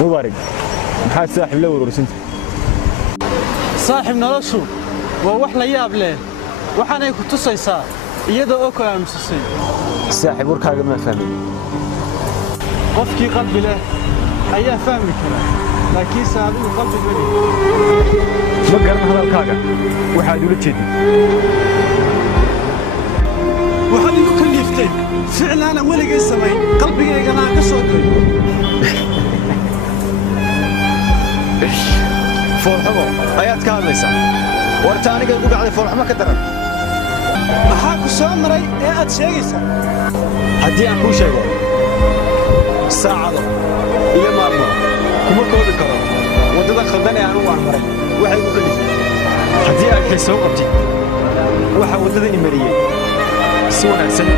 مبارك محاد صاحب لو ورسنت صاحب نلاشو ووح لا ياب له waxaanay ku tusaysaa iyada oo kala aamusay صاحب warkaaga ma fahmin qofkii qalbi leh ayaa fahmi kara laakiin saadu qalbi bari ma garan hadalkaaga waxaad ula jeedin waxaad igu kaliftay ficlaana waligay sameey qalbigeygana ka soo diray foolxumo ayaad ka hadlaysaa warta aniga igu dhacday foolxumo ka daran maxaa ku soo maray ee aad sheegaysaa haddii aan kuu sheego saacado iyo maalmo kuma koobi karo waddada khaldan ee aanu waan maray waxay igu kaliftay haddii aad xiiso u qabtid waxa waddada i mariyey si wanaagsan